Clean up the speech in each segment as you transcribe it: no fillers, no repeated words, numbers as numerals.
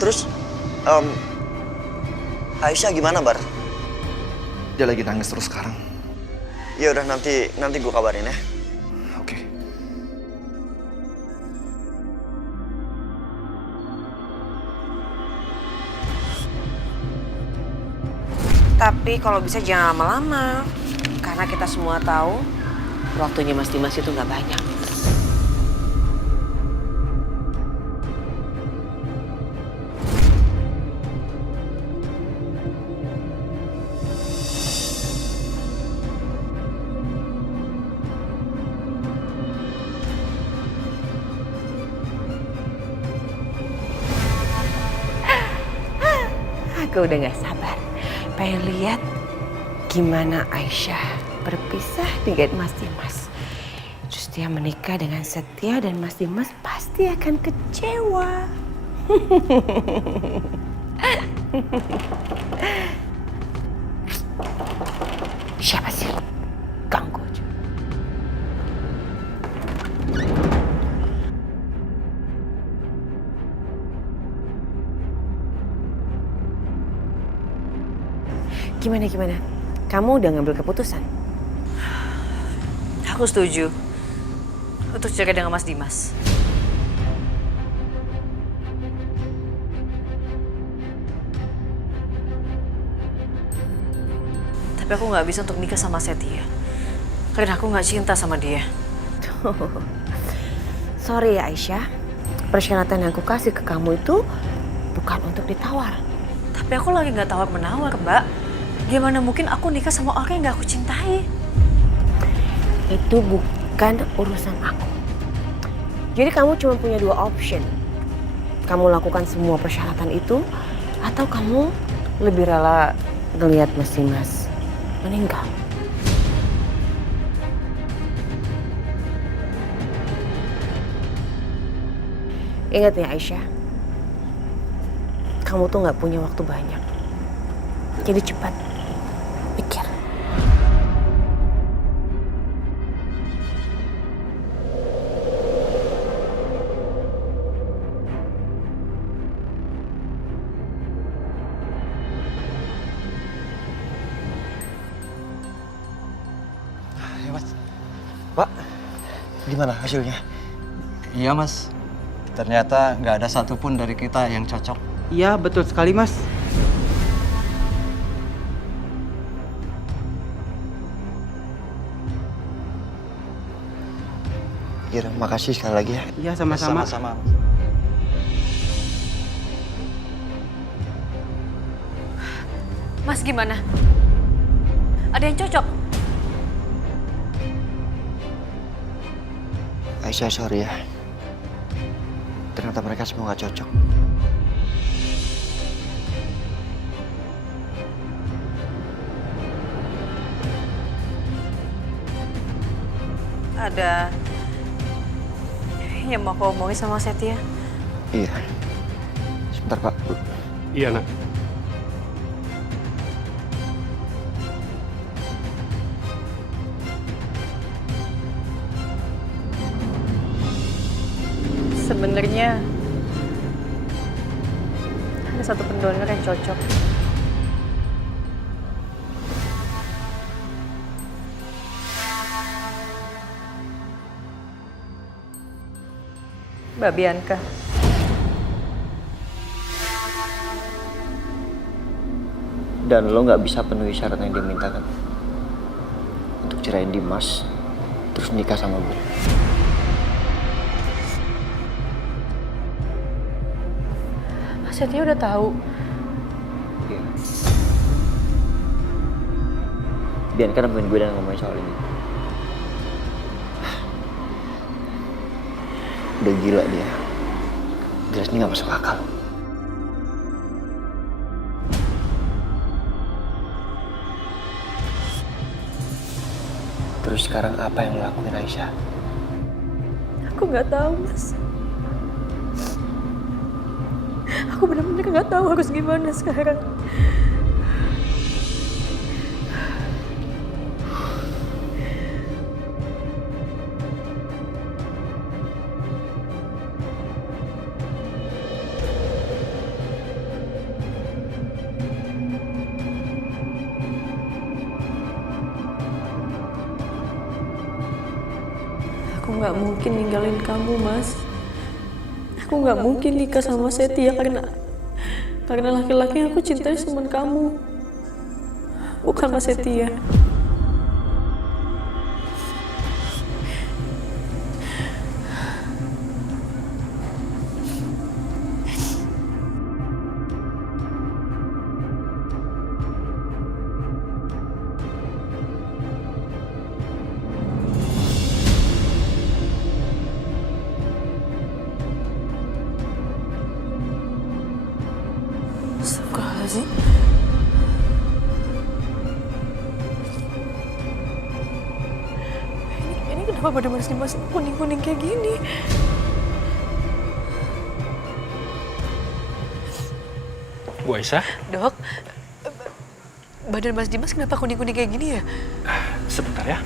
Terus, em, Aisyah gimana, Bar? Dia lagi nangis terus sekarang. Ya udah nanti gue kabarin ya. Oke. Tapi kalau bisa jangan lama-lama. Karena kita semua tahu waktunya Mas Dimas itu nggak banyak. Aku udah gak sabar, pengen lihat gimana Aisyah berpisah dengan Mas Dimas. Terus dia menikah dengan Setia dan Mas Dimas pasti akan kecewa. Siapa sih? Ganggu aja. Gimana? Kamu udah ngambil keputusan? Aku setuju untuk cerai dengan Mas Dimas. Tapi aku nggak bisa untuk nikah sama Setia. Karena aku nggak cinta sama dia. Sorry ya Aisyah, persyaratan yang aku kasih ke kamu itu bukan untuk ditawar. Tapi aku lagi nggak tawar-menawar, Mbak. Gimana mungkin aku nikah sama orang yang nggak aku cintai? Itu bukan urusan aku. Jadi kamu cuma punya dua option. Kamu lakukan semua persyaratan itu, atau kamu lebih rela ngelihat Mas Dimas meninggal. Ingat ya Aisyah, kamu tuh nggak punya waktu banyak. Jadi cepat pikir. Ya, Mas. Pak, gimana hasilnya? Iya mas, ternyata nggak ada satupun dari kita yang cocok. Iya, betul sekali, Mas. Kira, makasih sekali lagi ya. Iya, sama-sama. Sama-sama. Mas gimana? Ada yang cocok? Aisyah, sorry ya. Ternyata mereka semua gak cocok. Ada yang mau aku omongin sama Setia? Iya. Sebentar, Pak. Iya, Nak. Sebenarnya ada satu pendonor yang cocok. Mbak Bianca. Dan lo gak bisa penuhi syarat yang dia mintakan. Untuk cerain Dimas, terus nikah sama gue. Mas Setia udah tahu. Iya. Bianca nemuin gue dan ngomongin soal ini. Udah gila dia. Jelas ini gak masuk akal. Terus sekarang apa yang lo lakuin, Aisyah? Aku nggak tahu, Mas. Aku benar-benar nggak tahu harus gimana sekarang. nggak mungkin ninggalin kamu, Mas. Aku nggak mungkin nikah sama Setia karena laki-laki yang aku cintai cuma kamu, bukan Mas Setia. Astagfirullahaladzim. Ini kenapa pada Mas kuning-kuning kayak gini? Bu Aisyah, Dok, badan Mas Dimas kenapa kuning-kuning kayak gini ya? sebentar ya.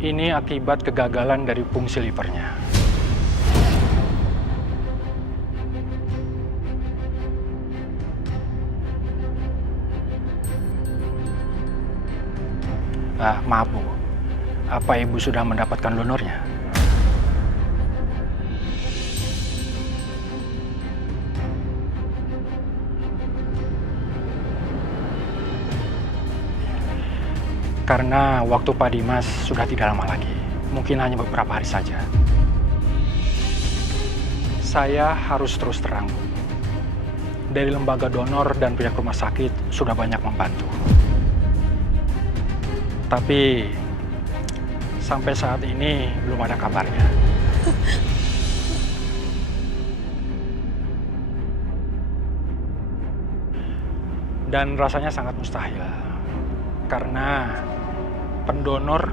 Ini akibat kegagalan dari fungsi livernya. Maaf Bu, apa Ibu sudah mendapatkan donornya? Karena waktu Pak Dimas sudah tidak lama lagi, mungkin hanya beberapa hari saja. Saya harus terus terang, Bu. Dari lembaga donor dan pihak rumah sakit sudah banyak membantu. Tapi sampai saat ini belum ada kabarnya. Dan rasanya sangat mustahil. Karena pendonor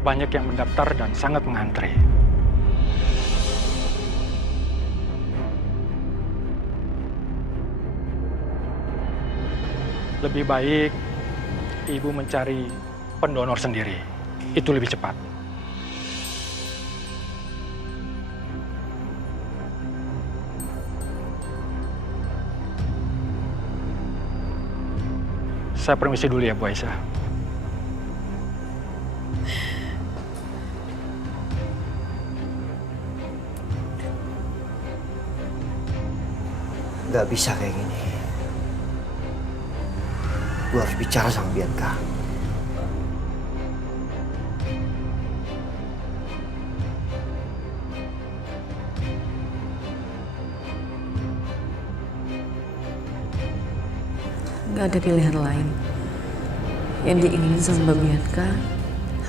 banyak yang mendaftar dan sangat mengantri. Lebih baik Ibu mencari pendonor sendiri. Itu lebih cepat. Saya permisi dulu ya, Bu Aisyah. Gak bisa kayak gini. Gue harus bicara sama Bianca. Gak ada pilihan lain. Yang diinginin sama Mbak Bianca,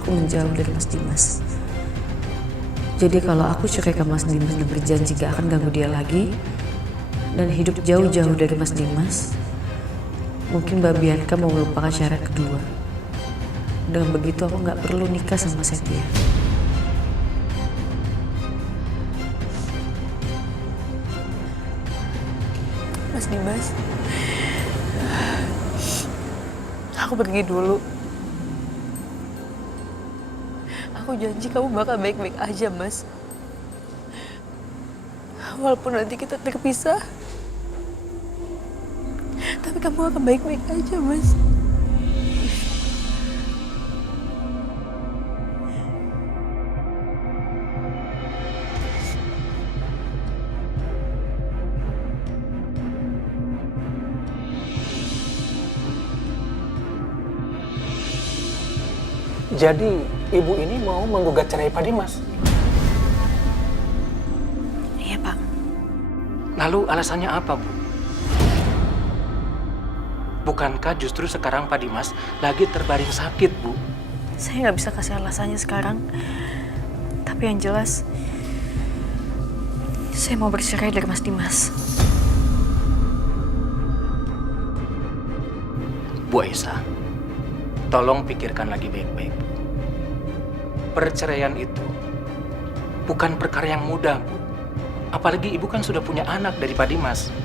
aku menjauh dari Mas Dimas. Jadi kalau aku cerai ke Mas Dimas dan berjanji gak akan ganggu dia lagi, dan hidup jauh-jauh dari Mas Dimas, mungkin Mbak Bianca mau melupakan syarat kedua. Dengan begitu aku gak perlu nikah sama Setia. Mas Dimas, aku pergi dulu. Aku janji kamu bakal baik-baik aja, Mas. Walaupun nanti kita terpisah, tapi kamu akan baik-baik aja, Mas. Jadi, Ibu ini mau menggugat cerai Pak Dimas? Iya, Pak. Lalu alasannya apa, Bu? Bukankah justru sekarang Pak Dimas lagi terbaring sakit, Bu? Saya nggak bisa kasih alasannya sekarang. Tapi yang jelas, saya mau bercerai dari Mas Dimas. Bu Aisyah, tolong pikirkan lagi baik-baik. Perceraian itu bukan perkara yang mudah, Bu. Apalagi Ibu kan sudah punya anak dari Pak Dimas.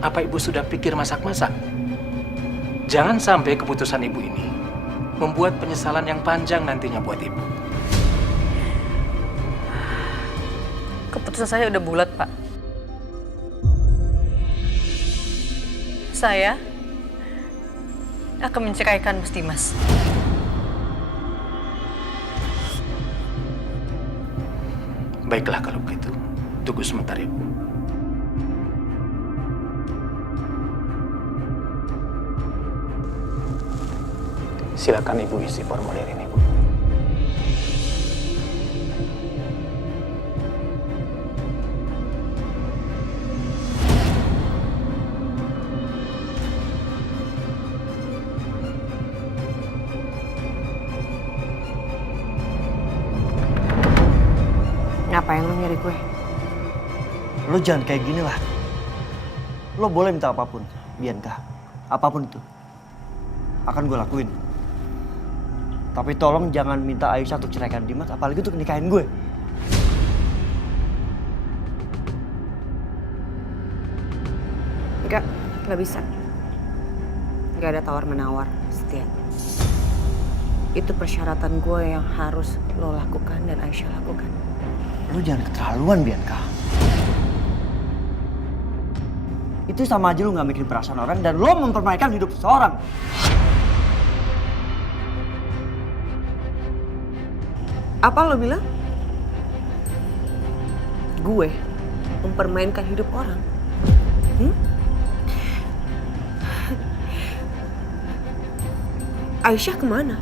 Apa Ibu sudah pikir masak-masak? Jangan sampai keputusan ibu ini membuat penyesalan yang panjang nantinya buat ibu. Keputusan saya udah bulat, Pak. Saya akan menceraikan Mas Dimas. Baiklah kalau begitu. Tunggu sebentar, Ibu. Silakan Ibu isi formulir ini, Bu. Ngapain lo nyari gue? Lo jangan kayak gini lah. Lo boleh minta apapun, Bianca. Apapun itu. Akan gue lakuin. Tapi tolong jangan minta Aisyah untuk ceraikan Dimas, apalagi untuk nikahin gue. Nggak bisa. Nggak ada tawar-menawar, Setia. Itu persyaratan gue yang harus lo lakukan dan Aisyah lakukan. Lo jangan keterlaluan, Bianca. Itu sama aja lo gak mikirin perasaan orang dan lo mempermainkan hidup seseorang. Apa lo bilang? Gue mempermainkan hidup orang? Aisyah kemana?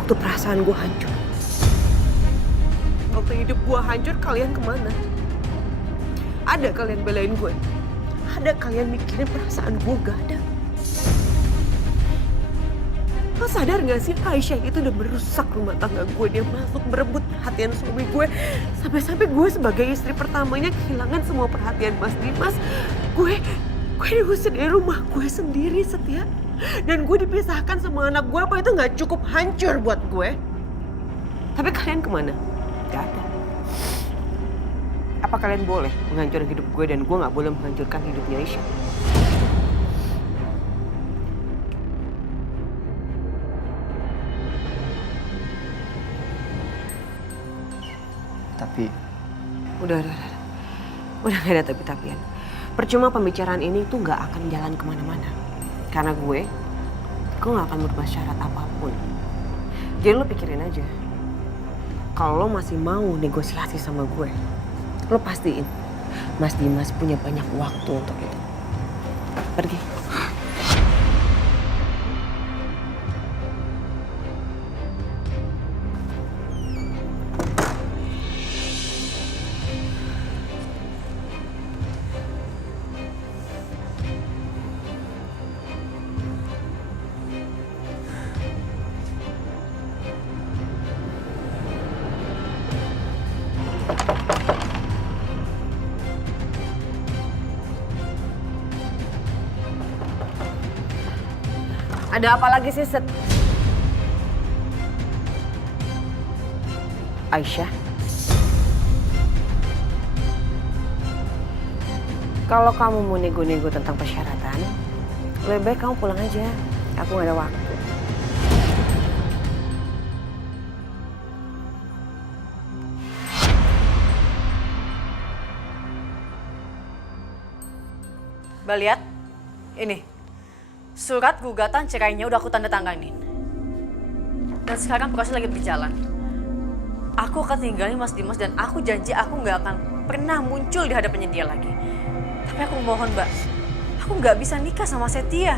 Waktu perasaan gue hancur. Waktu hidup gue hancur, kalian kemana? Ada kalian belain gue? Ada kalian mikirin perasaan gue? Gak ada. Lo sadar gak sih Aisyah itu udah merusak rumah tangga gue. Dia masuk merebut perhatian suami gue. Sampai-sampai gue sebagai istri pertamanya kehilangan semua perhatian Mas Dimas. Gue diusir dari rumah gue sendiri, Setia. Dan gue dipisahkan sama anak gue. Apa itu gak cukup hancur buat gue? Tapi kalian kemana? Gak ada. Apa kalian boleh menghancurkan hidup gue dan gue gak boleh menghancurkan hidupnya Aisyah? Tapi Udah gak ada tapi-tapian. Percuma pembicaraan ini tuh gak akan jalan kemana-mana. Karena gue gak akan merubah syarat apapun. Jadi lo pikirin aja. Kalau lo masih mau negosiasi sama gue, lo pastiin Mas Dimas punya banyak waktu untuk itu. Pergi. Ada apa lagi sih, Set? Aisyah? Kalau kamu mau nego-nego tentang persyaratan, lebih baik kamu pulang aja. Aku gak ada waktu. Mbak lihat, ini. Surat gugatan cerainya udah aku tanda tanganin. Dan sekarang proses lagi berjalan. Aku akan tinggalin Mas Dimas dan aku janji aku nggak akan pernah muncul di hadapannya dia lagi. Tapi aku mohon, Mbak, aku nggak bisa nikah sama Setia.